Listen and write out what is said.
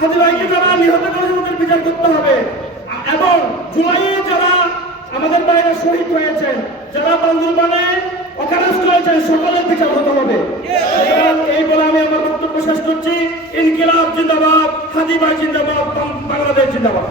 হাজি ভাইকে যারা নিহত করেছে তাদের বিচার করতে হবে এবং জুলাইয়ে যারা আমাদের বাইরে শহীদ হয়েছেন, যারা বান্দরবানে অকারেন্স করেছেন, সকলের বিচার হতে হবে। এই বলে আমি আমার বক্তব্য শেষ করছি। ইনকিলাব জিন্দাবাদ, হাজি ভাই জিন্দাবাদ, বাংলাদেশ জিন্দাবাদ।